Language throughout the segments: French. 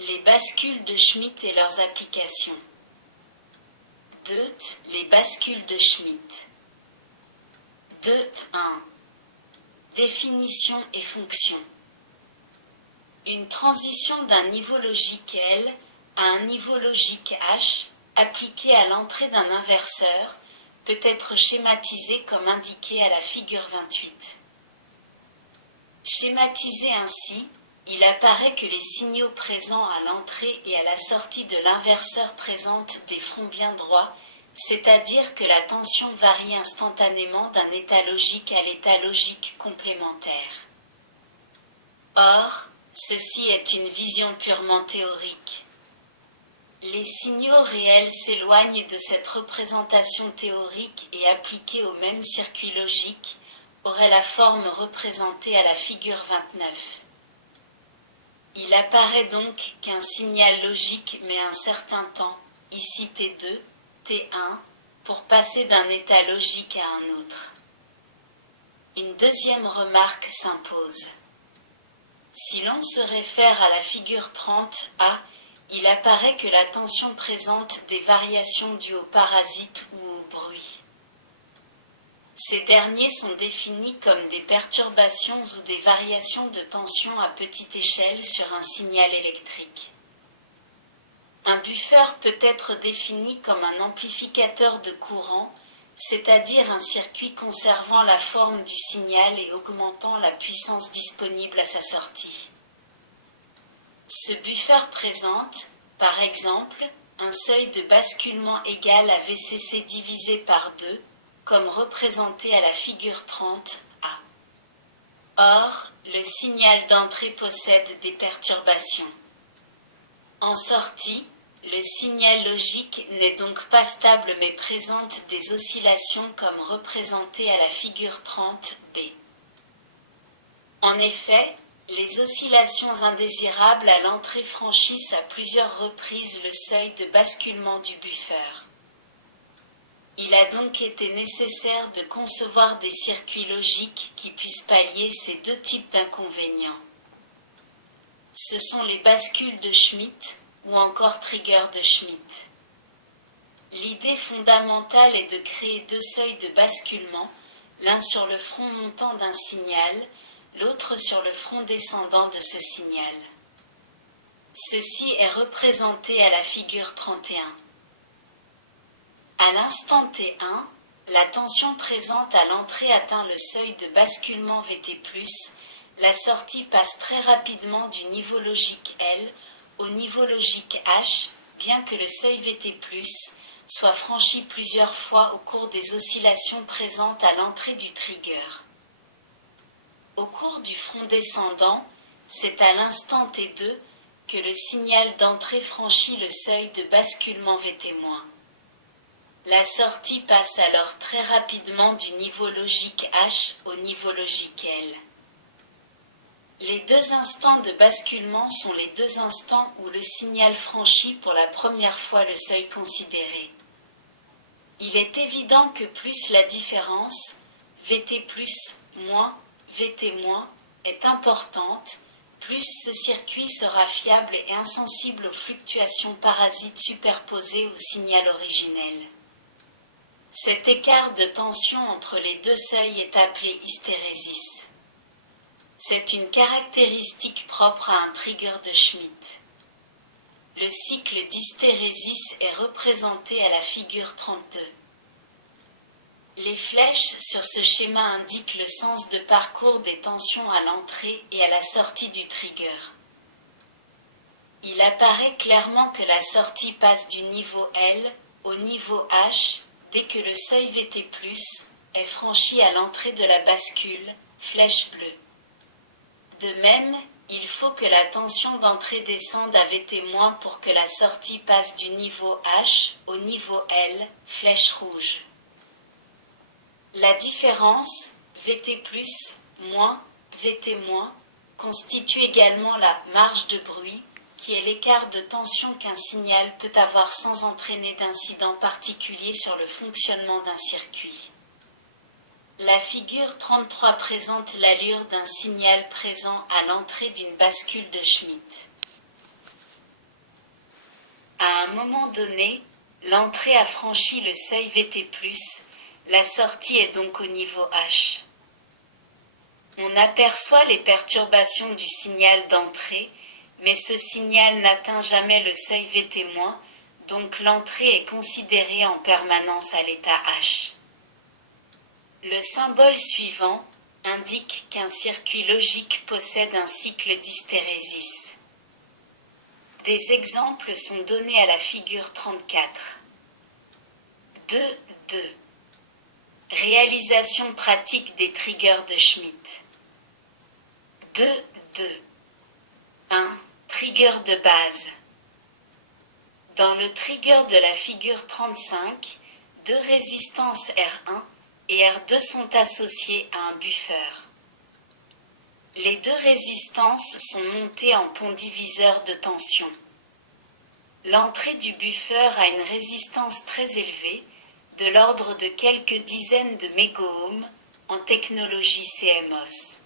Les bascules de Schmitt et leurs applications. 2. Les bascules de Schmitt. 2.1. Définition et fonction. Une transition d'un niveau logique L à un niveau logique H, appliquée à l'entrée d'un inverseur, peut être schématisée comme indiqué à la figure 28. Schématisé ainsi, il apparaît que les signaux présents à l'entrée et à la sortie de l'inverseur présentent des fronts bien droits, c'est-à-dire que la tension varie instantanément d'un état logique à l'état logique complémentaire. Or, ceci est une vision purement théorique. Les signaux réels s'éloignent de cette représentation théorique et appliqués au même circuit logique, auraient la forme représentée à la figure 29. Il apparaît donc qu'un signal logique met un certain temps, ici T2, T1, pour passer d'un état logique à un autre. Une deuxième remarque s'impose. Si l'on se réfère à la figure 30A, il apparaît que la tension présente des variations dues au parasite ou au bruit. Ces derniers sont définis comme des perturbations ou des variations de tension à petite échelle sur un signal électrique. Un buffer peut être défini comme un amplificateur de courant, c'est-à-dire un circuit conservant la forme du signal et augmentant la puissance disponible à sa sortie. Ce buffer présente, par exemple, un seuil de basculement égal à VCC divisé par 2, comme représenté à la figure 30A. Or, le signal d'entrée possède des perturbations. En sortie, le signal logique n'est donc pas stable mais présente des oscillations comme représentées à la figure 30B. En effet, les oscillations indésirables à l'entrée franchissent à plusieurs reprises le seuil de basculement du buffer. Il a donc été nécessaire de concevoir des circuits logiques qui puissent pallier ces deux types d'inconvénients. Ce sont les bascules de Schmitt ou encore triggers de Schmitt. L'idée fondamentale est de créer deux seuils de basculement, l'un sur le front montant d'un signal, l'autre sur le front descendant de ce signal. Ceci est représenté à la figure 31. À l'instant T1, la tension présente à l'entrée atteint le seuil de basculement Vt+, la sortie passe très rapidement du niveau logique L au niveau logique H, bien que le seuil Vt+, soit franchi plusieurs fois au cours des oscillations présentes à l'entrée du trigger. Au cours du front descendant, c'est à l'instant T2 que le signal d'entrée franchit le seuil de basculement Vt-. La sortie passe alors très rapidement du niveau logique H au niveau logique L. Les deux instants de basculement sont les deux instants où le signal franchit pour la première fois le seuil considéré. Il est évident que plus la différence, Vt+, moins, Vt-, est importante, plus ce circuit sera fiable et insensible aux fluctuations parasites superposées au signal originel. Cet écart de tension entre les deux seuils est appelé hystérésis. C'est une caractéristique propre à un trigger de Schmitt. Le cycle d'hystérésis est représenté à la figure 32. Les flèches sur ce schéma indiquent le sens de parcours des tensions à l'entrée et à la sortie du trigger. Il apparaît clairement que la sortie passe du niveau L au niveau H dès que le seuil Vt+, est franchi à l'entrée de la bascule, flèche bleue. De même, il faut que la tension d'entrée descende à Vt- pour que la sortie passe du niveau H au niveau L, flèche rouge. La différence, Vt+, moins, Vt-, constitue également la marge de bruit, qui est l'écart de tension qu'un signal peut avoir sans entraîner d'incident particulier sur le fonctionnement d'un circuit. La figure 33 présente l'allure d'un signal présent à l'entrée d'une bascule de Schmitt. À un moment donné, l'entrée a franchi le seuil VT+, la sortie est donc au niveau H. On aperçoit les perturbations du signal d'entrée, mais ce signal n'atteint jamais le seuil VT-, donc l'entrée est considérée en permanence à l'état H. Le symbole suivant indique qu'un circuit logique possède un cycle d'hystérésis. Des exemples sont donnés à la figure 34. 2. Réalisation pratique des triggers de Schmitt. 2. 1. Trigger de base. Dans le trigger de la figure 35, deux résistances R1 et R2 sont associées à un buffer. Les deux résistances sont montées en pont diviseur de tension. L'entrée du buffer a une résistance très élevée, de l'ordre de quelques dizaines de mégaohms en technologie CMOS.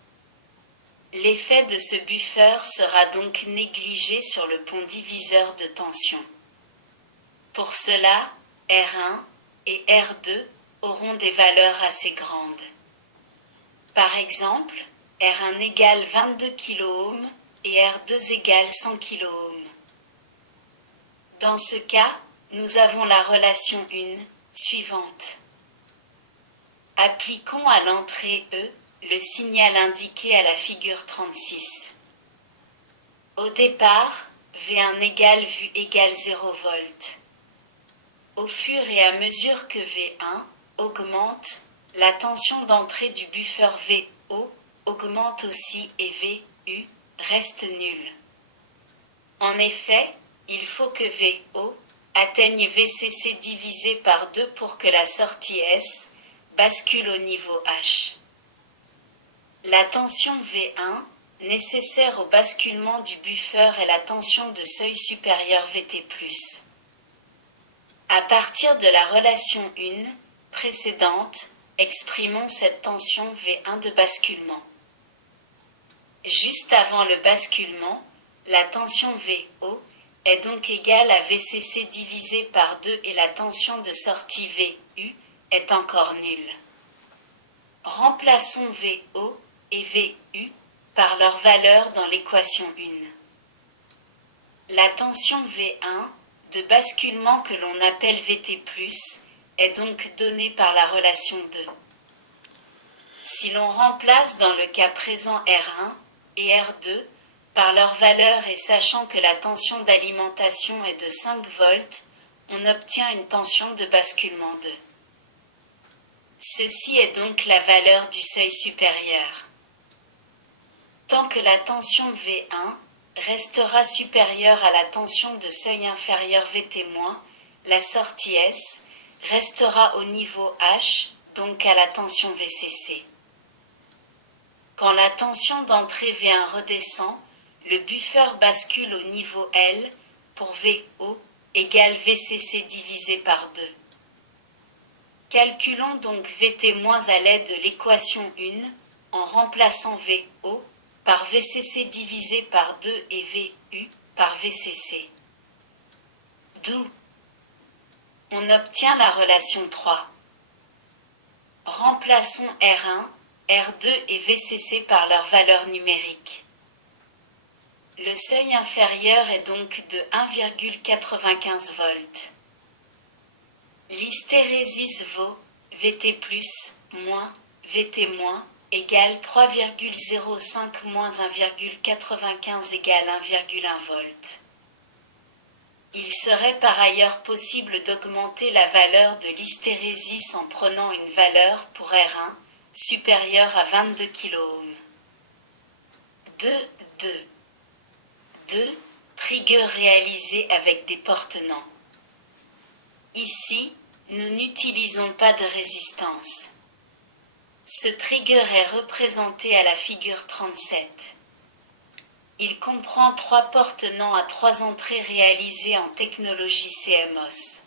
L'effet de ce buffer sera donc négligé sur le pont diviseur de tension. Pour cela, R1 et R2 auront des valeurs assez grandes. Par exemple, R1 égale 22 kΩ et R2 égale 100 kΩ. Dans ce cas, nous avons la relation 1 suivante. Appliquons à l'entrée E le signal indiqué à la figure 36. Au départ, V1 égale V égale 0 V. Au fur et à mesure que V1 augmente, la tension d'entrée du buffer VO augmente aussi et VU reste nul. En effet, il faut que VO atteigne VCC divisé par 2 pour que la sortie S bascule au niveau H. La tension V1 nécessaire au basculement du buffer est la tension de seuil supérieur VT+. À partir de la relation 1 précédente, exprimons cette tension V1 de basculement. Juste avant le basculement, la tension VO est donc égale à VCC divisé par 2 et la tension de sortie VU est encore nulle. Remplaçons VO et VU par leur valeur dans l'équation 1. La tension V1 de basculement que l'on appelle VT+, est donc donnée par la relation 2. Si l'on remplace dans le cas présent R1 et R2 par leur valeur et sachant que la tension d'alimentation est de 5 volts, on obtient une tension de basculement 2. Ceci est donc la valeur du seuil supérieur. Tant que la tension V1 restera supérieure à la tension de seuil inférieur VT-, la sortie S restera au niveau H, donc à la tension VCC. Quand la tension d'entrée V1 redescend, le buffer bascule au niveau L pour VO égale VCC divisé par 2. Calculons donc VT- à l'aide de l'équation 1 en remplaçant VO par VCC divisé par 2 et VU par VCC. D'où on obtient la relation 3. Remplaçons R1, R2 et VCC par leur valeur numérique. Le seuil inférieur est donc de 1,95 V. L'hystérésis vaut VT+, moins, VT-, égale 3,05 moins 1,95 égale 1,1 V. Il serait par ailleurs possible d'augmenter la valeur de l'hystérésis en prenant une valeur pour R1 supérieure à 22 kΩ. 2. Trigger réalisé avec des portenants. Ici, nous n'utilisons pas de résistance. Ce trigger est représenté à la figure 37. Il comprend 3 portenants à 3 entrées réalisées en technologie CMOS.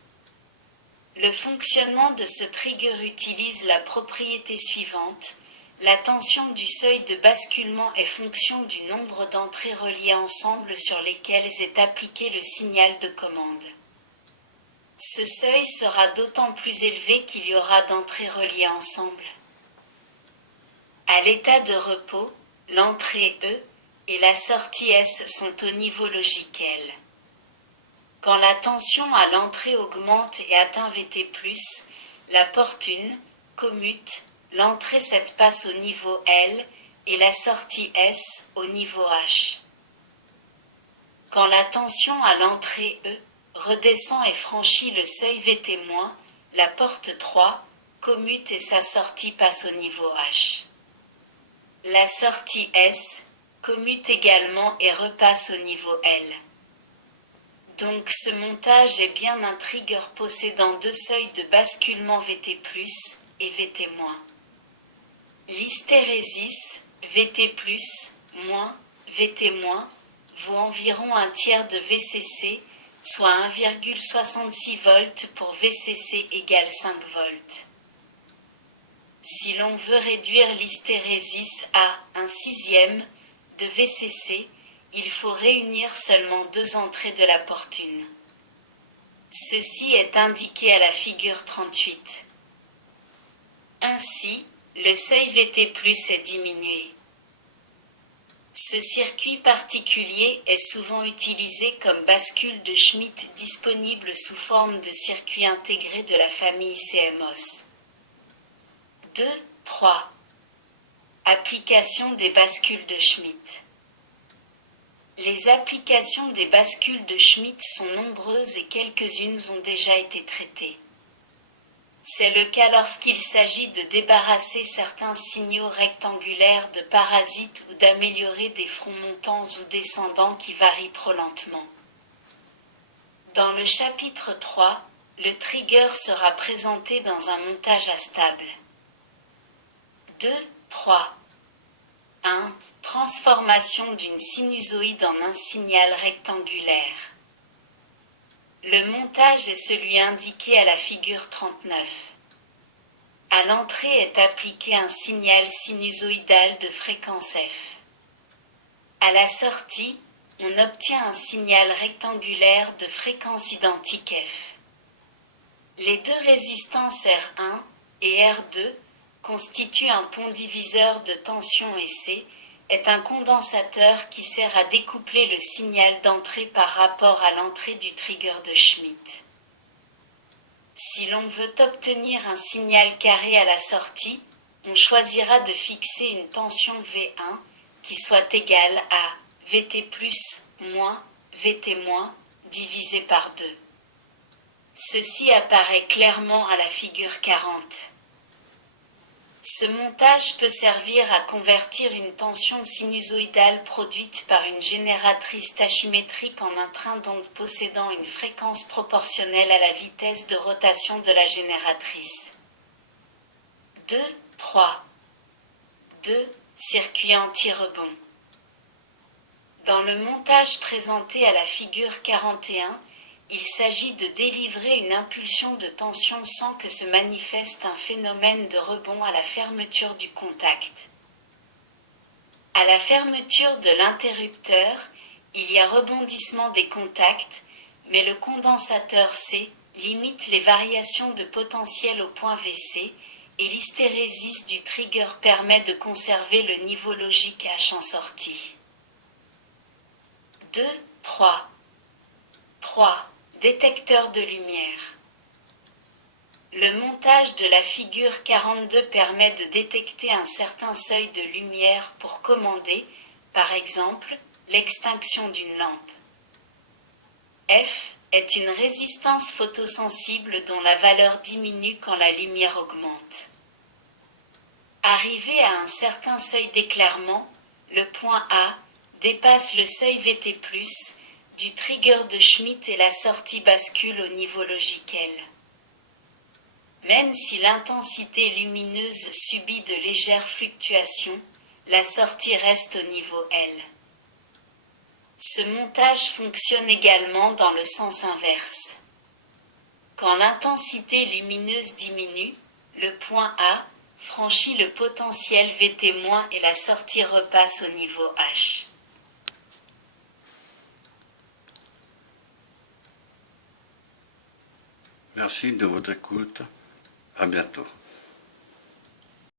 Le fonctionnement de ce trigger utilise la propriété suivante, La tension du seuil de basculement est fonction du nombre d'entrées reliées ensemble sur lesquelles est appliqué le signal de commande. Ce seuil sera d'autant plus élevé qu'il y aura d'entrées reliées ensemble. À l'état de repos, l'entrée E et la sortie S sont au niveau logique L. Quand la tension à l'entrée augmente et atteint Vt+, la porte 1 commute, l'entrée 7 passe au niveau L et la sortie S au niveau H. Quand la tension à l'entrée E redescend et franchit le seuil Vt-, la porte 3 commute et sa sortie passe au niveau H. La sortie S commute également et repasse au niveau L. Donc ce montage est bien un trigger possédant deux seuils de basculement Vt+, et Vt-. L'hystérésis Vt+, Vt-, vaut environ un tiers de VCC, soit 1,66 volts pour VCC égale 5 volts. Si l'on veut réduire l'hystérésis à 1/6 de VCC, il faut réunir seulement deux entrées de la porte 1. Ceci est indiqué à la figure 38. Ainsi, le seuil Vt+ est diminué. Ce circuit particulier est souvent utilisé comme bascule de Schmitt disponible sous forme de circuit intégré de la famille CMOS. 2, 3. Application des bascules de Schmitt. Les applications des bascules de Schmitt sont nombreuses et quelques-unes ont déjà été traitées. C'est le cas lorsqu'il s'agit de débarrasser certains signaux rectangulaires de parasites ou d'améliorer des fronts montants ou descendants qui varient trop lentement. Dans le chapitre 3, le trigger sera présenté dans un montage astable. 2, 3. 1. Transformation d'une sinusoïde en un signal rectangulaire. Le montage est celui indiqué à la figure 39. À l'entrée est appliqué un signal sinusoïdal de fréquence f. À la sortie, on obtient un signal rectangulaire de fréquence identique f. Les deux résistances R1 et R2 constituent un pont diviseur de tension et C, est un condensateur qui sert à découpler le signal d'entrée par rapport à l'entrée du trigger de Schmitt. Si l'on veut obtenir un signal carré à la sortie, on choisira de fixer une tension V1 qui soit égale à Vt+, Vt-, divisé par 2. Ceci apparaît clairement à la figure 40. Ce montage peut servir à convertir une tension sinusoïdale produite par une génératrice tachymétrique en un train d'onde possédant une fréquence proportionnelle à la vitesse de rotation de la génératrice. 2, 3. 2. Circuit anti-rebond. Dans le montage présenté à la figure 41, il s'agit de délivrer une impulsion de tension sans que se manifeste un phénomène de rebond à la fermeture du contact. À la fermeture de l'interrupteur, il y a rebondissement des contacts, mais le condensateur C limite les variations de potentiel au point VC et l'hystérésis du trigger permet de conserver le niveau logique H en sortie. 2, 3. 3. Détecteur de lumière. Le montage de la figure 42 permet de détecter un certain seuil de lumière pour commander, par exemple, l'extinction d'une lampe. F est une résistance photosensible dont la valeur diminue quand la lumière augmente. Arrivé à un certain seuil d'éclairement, le point A dépasse le seuil Vt+, du trigger de Schmitt et la sortie bascule au niveau logique L. Même si l'intensité lumineuse subit de légères fluctuations, la sortie reste au niveau L. Ce montage fonctionne également dans le sens inverse. Quand l'intensité lumineuse diminue, le point A franchit le potentiel VT- et la sortie repasse au niveau H. Merci de votre écoute. À bientôt.